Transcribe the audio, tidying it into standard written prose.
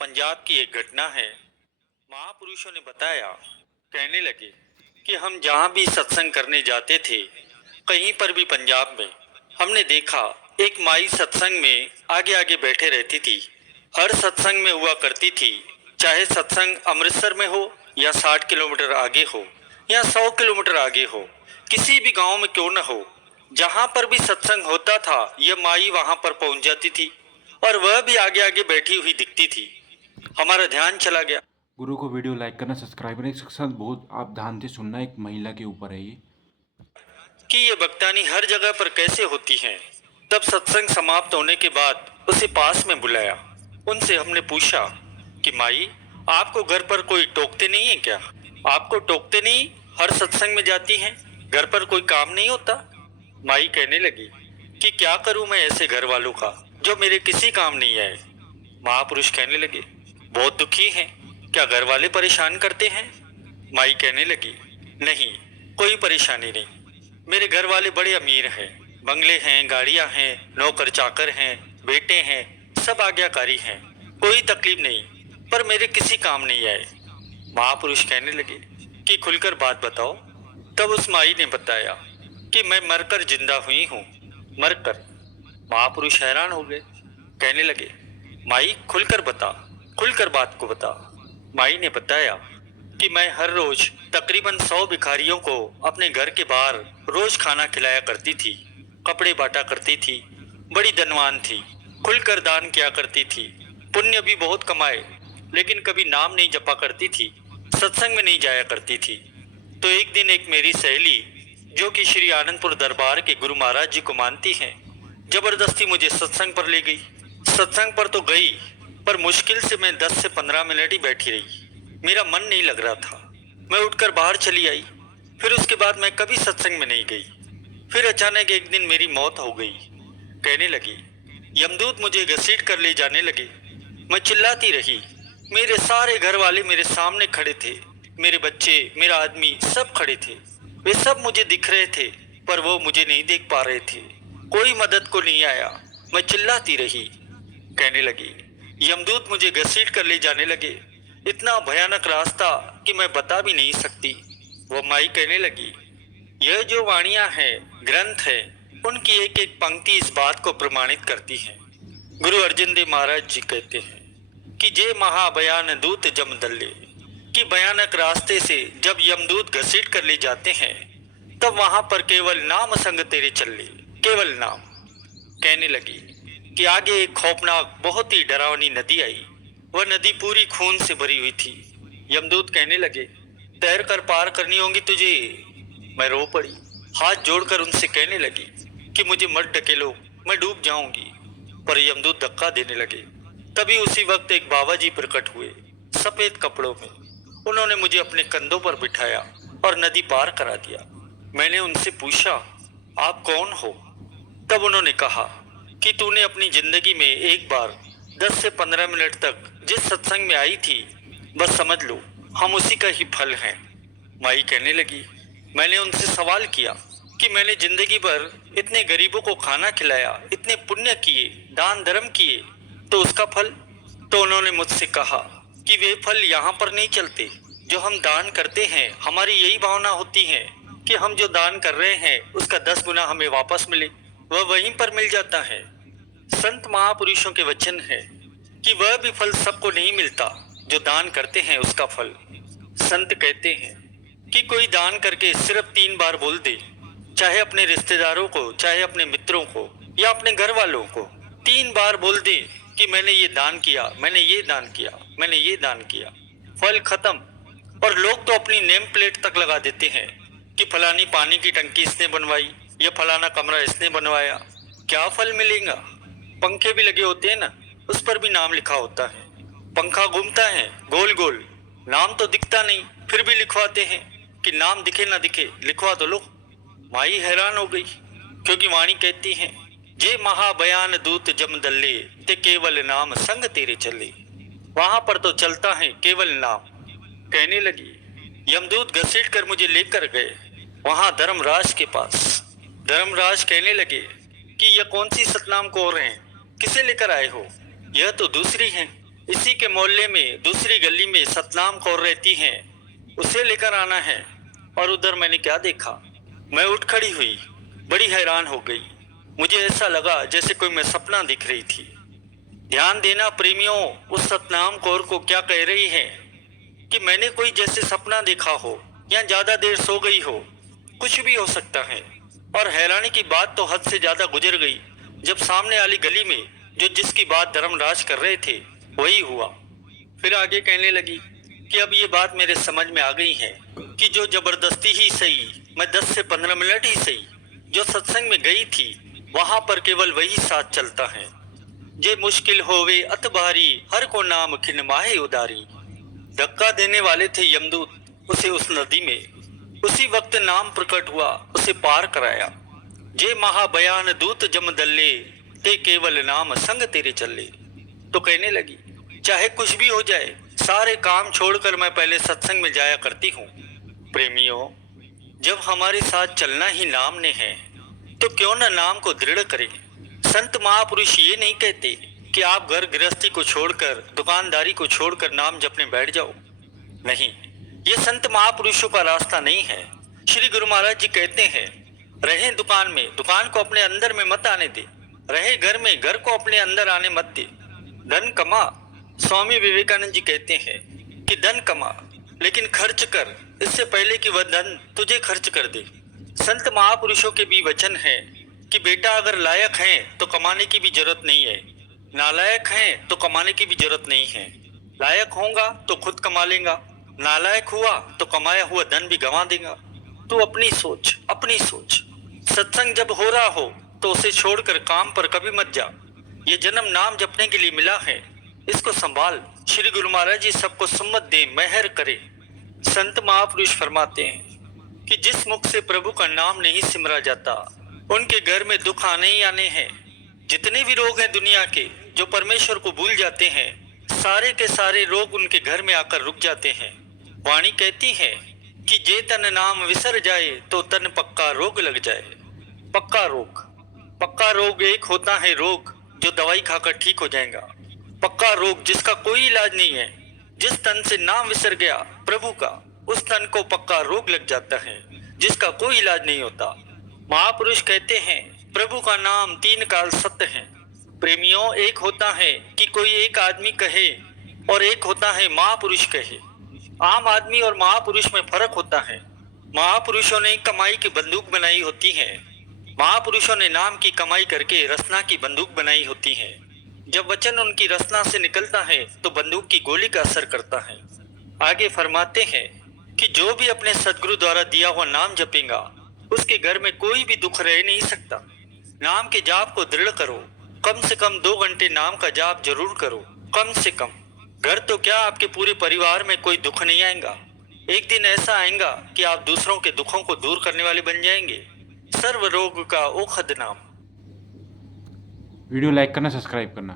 पंजाब की एक घटना है। महापुरुषों ने बताया, कहने लगे कि हम जहाँ भी सत्संग करने जाते थे, कहीं पर भी पंजाब में, हमने देखा एक माई सत्संग में आगे आगे बैठे रहती थी। हर सत्संग में हुआ करती थी, चाहे सत्संग अमृतसर में हो या 60 किलोमीटर आगे हो या 100 किलोमीटर आगे हो, किसी भी गांव में क्यों न हो, जहां पर भी सत्संग होता था यह माई वहां पर पहुंच जाती थी और वह भी आगे आगे बैठी हुई दिखती थी। हमारा ध्यान चला गया। गुरु को वीडियो लाइक करना, सब्सक्राइब करना, इसके साथ बहुत आप ध्यान से सुनना। एक महिला के ऊपर है ये कि ये भक्तानी हर जगह पर कैसे होती हैं। तब सत्संग समाप्त होने के बाद उसे पास में बुलाया। उनसे हमने पूछा कि माई, आपको घर पर कोई टोकते नहीं है क्या? आपको टोकते नहीं, हर सत्संग में जाती हैं, घर पर कोई काम नहीं होता? माई कहने लगी कि क्या करूं मैं ऐसे घर वालों का जो मेरे किसी काम नहीं आए। महापुरुष कहने लगे, बहुत दुखी हैं, क्या घर वाले परेशान करते हैं? माई कहने लगी, नहीं, कोई परेशानी नहीं, मेरे घर वाले बड़े अमीर हैं, बंगले हैं, गाड़ियां हैं, नौकर चाकर हैं, बेटे हैं, सब आज्ञाकारी हैं, कोई तकलीफ नहीं, पर मेरे किसी काम नहीं आए। महापुरुष कहने लगे कि खुलकर बात बताओ। तब उस माई ने बताया कि मैं मरकर जिंदा हुई हूँ, मरकर। महापुरुष हैरान हो गए, कहने लगे, माई खुलकर बता, खुलकर बात को बता। माई ने बताया कि मैं हर रोज तकरीबन 100 भिखारियों को अपने घर के बाहर रोज खाना खिलाया करती थी, कपड़े बांटा करती थी, बड़ी धनवान थी, खुलकर दान किया करती थी, पुण्य भी बहुत कमाए, लेकिन कभी नाम नहीं जपा करती थी, सत्संग में नहीं जाया करती थी। तो एक दिन एक मेरी सहेली, जो कि श्री आनंदपुर दरबार के गुरु महाराज जी को मानती हैं, जबरदस्ती मुझे सत्संग पर ले गई। सत्संग पर तो गई, पर मुश्किल से मैं 10 से 15 मिनट ही बैठी रही। मेरा मन नहीं लग रहा था, मैं उठकर बाहर चली आई। फिर उसके बाद मैं कभी सत्संग में नहीं गई। फिर अचानक एक दिन मेरी मौत हो गई। कहने लगी, यमदूत मुझे घसीट कर ले जाने लगे। मैं चिल्लाती रही, मेरे सारे घर वाले मेरे सामने खड़े थे, मेरे बच्चे, मेरा आदमी, सब खड़े थे, वे सब मुझे दिख रहे थे, पर वो मुझे नहीं देख पा रहे थे, कोई मदद को नहीं आया। मैं चिल्लाती रही। कहने लगी, यमदूत मुझे घसीट कर ले जाने लगे, इतना भयानक रास्ता कि मैं बता भी नहीं सकती। वो माई कहने लगी, यह जो वाणियां हैं, ग्रंथ है, उनकी एक एक पंक्ति इस बात को प्रमाणित करती है। गुरु अर्जन देव महाराज जी कहते हैं कि जे महाभयान दूत जम दल्ले, कि भयानक रास्ते से जब यमदूत घसीट कर ले जाते हैं, तब वहां पर केवल नाम संग तेरे चले, केवल नाम। कहने लगी कि आगे एक खौफनाक, बहुत ही डरावनी नदी आई। वह नदी पूरी खून से भरी हुई थी। यमदूत कहने लगे, तैर कर पार करनी होगी तुझे। मैं रो पड़ी, हाथ जोड़कर उनसे कहने लगी कि मुझे मत ढकेलो, मैं डूब जाऊंगी। पर यमदूत धक्का देने लगे। तभी उसी वक्त एक बाबा जी प्रकट हुए, सफेद कपड़ों में। उन्होंने मुझे अपने कंधों पर बिठाया और नदी पार करा दिया। मैंने उनसे पूछा, आप कौन हो? तब उन्होंने कहा कि तूने अपनी जिंदगी में एक बार 10 से 15 मिनट तक जिस सत्संग में आई थी, बस समझ लो हम उसी का ही फल हैं। माई कहने लगी, मैंने उनसे सवाल किया कि मैंने जिंदगी भर इतने गरीबों को खाना खिलाया, इतने पुण्य किए, दान धर्म किए, तो उसका फल? तो उन्होंने मुझसे कहा कि वे फल यहाँ पर नहीं चलते। जो हम दान करते हैं, हमारी यही भावना होती है कि हम जो दान कर रहे हैं उसका 10 गुना हमें वापस मिले, वह वहीं पर मिल जाता है। संत महापुरुषों के वचन है कि वह भी फल सबको नहीं मिलता जो दान करते हैं उसका फल। संत कहते हैं कि कोई दान करके सिर्फ 3 बार बोल दे, चाहे अपने रिश्तेदारों को, चाहे अपने मित्रों को या अपने घर वालों को, 3 बार बोल दे कि मैंने ये दान किया, मैंने ये दान किया, मैंने ये दान किया, फल खत्म। और लोग तो अपनी नेम प्लेट तक लगा देते हैं कि फलानी पानी की टंकी इसने बनवाई या फलाना कमरा इसने बनवाया। क्या फल मिलेगा? पंखे भी लगे होते हैं ना, उस पर भी नाम लिखा होता है। पंखा घूमता है गोल गोल, नाम तो दिखता नहीं, फिर भी लिखवाते हैं कि नाम दिखे ना दिखे, लिखवा तो लो। माई हैरान हो गई, क्योंकि वाणी कहती है, जे महाभयान दूत जम दल्ले, ते केवल नाम संग तेरे चले। वहां पर तो चलता है केवल नाम। कहने लगी, यमदूत घसीट कर मुझे लेकर गए वहां धर्मराज के पास। धर्मराज कहने लगे कि यह कौन सी सतनाम कौर हैं, किसे लेकर आए हो? यह तो दूसरी हैं, इसी के मोहल्ले में दूसरी गली में सतनाम कौर रहती हैं, उसे लेकर आना है। और उधर मैंने क्या देखा, मैं उठ खड़ी हुई, बड़ी हैरान हो गई। मुझे ऐसा लगा जैसे कोई मैं सपना दिख रही थी। ध्यान देना प्रेमियों, उस सतनाम कौर को क्या कह रही है कि मैंने कोई जैसे सपना देखा हो या ज्यादा देर सो गई हो, कुछ भी हो सकता है। और हैरानी की बात तो हद से ज्यादा गुजर गई जब सामने वाली गली में जो जिसकी बात धर्मराज कर रहे थे वही हुआ। फिर आगे कहने लगी कि अब ये बात मेरे समझ में आ गई है कि जो जबरदस्ती ही सही, मैं 10 से 15 मिनट ही सही जो सत्संग में गई थी, वहां पर केवल वही साथ चलता है। जे मुश्किल होवे अत भारी, हर को नाम खिन माहे उदारी। धक्का देने वाले थे यमदूत उसे उस नदी में, उसी वक्त नाम प्रकट हुआ, उसे पार कराया। जे महाबयान दूत जम दल्ले, ते केवल नाम संग तेरे चले। तो कहने लगी चाहे कुछ भी हो जाए, सारे काम छोड़कर मैं पहले सत्संग में जाया करती हूँ। प्रेमियों, जब हमारे साथ चलना ही नाम ने है तो क्यों न नाम को दृढ़ करें। संत महापुरुष ये नहीं कहते कि आप घर गृहस्थी को छोड़कर, दुकानदारी को छोड़कर नाम जपने बैठ जाओ। नहीं, ये संत महापुरुषों का रास्ता नहीं है। श्री गुरु महाराज जी कहते हैं, रहे दुकान में, दुकान को अपने अंदर में मत आने दे। रहे घर में, घर को अपने अंदर आने मत दे। धन कमा, स्वामी विवेकानंद जी कहते हैं कि धन कमा लेकिन खर्च कर, इससे पहले कि वह धन तुझे खर्च कर दे। संत महापुरुषों के भी वचन है कि बेटा अगर लायक है तो कमाने की भी जरूरत नहीं है, नालायक है तो कमाने की भी जरूरत नहीं है। लायक होगा तो खुद कमा लेगा, नालायक हुआ तो कमाया हुआ धन भी गंवा देगा। तू अपनी सोच, अपनी सोच। सत्संग जब हो रहा हो तो उसे छोड़कर काम पर कभी मत जा। ये जन्म नाम जपने के लिए मिला है, इसको संभाल। श्री गुरु महाराज जी सबको सुम्मत दे, मेहर करे। संत महापुरुष फरमाते हैं कि जिस मुख से प्रभु का नाम नहीं सिमरा जाता, उनके घर में दुख आने ही आने हैं। जितने भी रोग हैं दुनिया के, जो परमेश्वर को भूल जाते हैं, सारे के सारे रोग उनके घर में आकर रुक जाते हैं। वाणी कहती है कि जे तन नाम विसर जाए तो तन पक्का रोग लग जाए। पक्का रोग, पक्का रोग एक होता है रोग जो दवाई खाकर ठीक हो जाएगा। पक्का रोग जिसका कोई इलाज नहीं है। जिस तन से नाम विसर गया प्रभु का, उस तन को पक्का रोग लग जाता है जिसका कोई इलाज नहीं होता। महापुरुष कहते हैं प्रभु का नाम 3 काल सत्य है। प्रेमियों, एक होता है कि कोई एक आदमी कहे और एक होता है महापुरुष कहे। आम आदमी और महापुरुष में फर्क होता है। महापुरुषों ने कमाई की बंदूक बनाई होती है, महापुरुषों ने नाम की कमाई करके रसना की बंदूक बनाई होती है। जब वचन उनकी रसना से निकलता है तो बंदूक की गोली का असर करता है। आगे फरमाते हैं कि जो भी अपने सदगुरु द्वारा दिया हुआ नाम जपेगा, उसके घर में कोई भी दुख रह नहीं सकता। नाम के जाप को दृढ़ करो, कम से कम 2 घंटे नाम का जाप जरूर करो, कम से कम। घर तो क्या, आपके पूरे परिवार में कोई दुख नहीं आएगा। एक दिन ऐसा आएगा कि आप दूसरों के दुखों को दूर करने वाले बन जाएंगे। सर्व रोग का औषध नाम। वीडियो लाइक करना, सब्सक्राइब करना।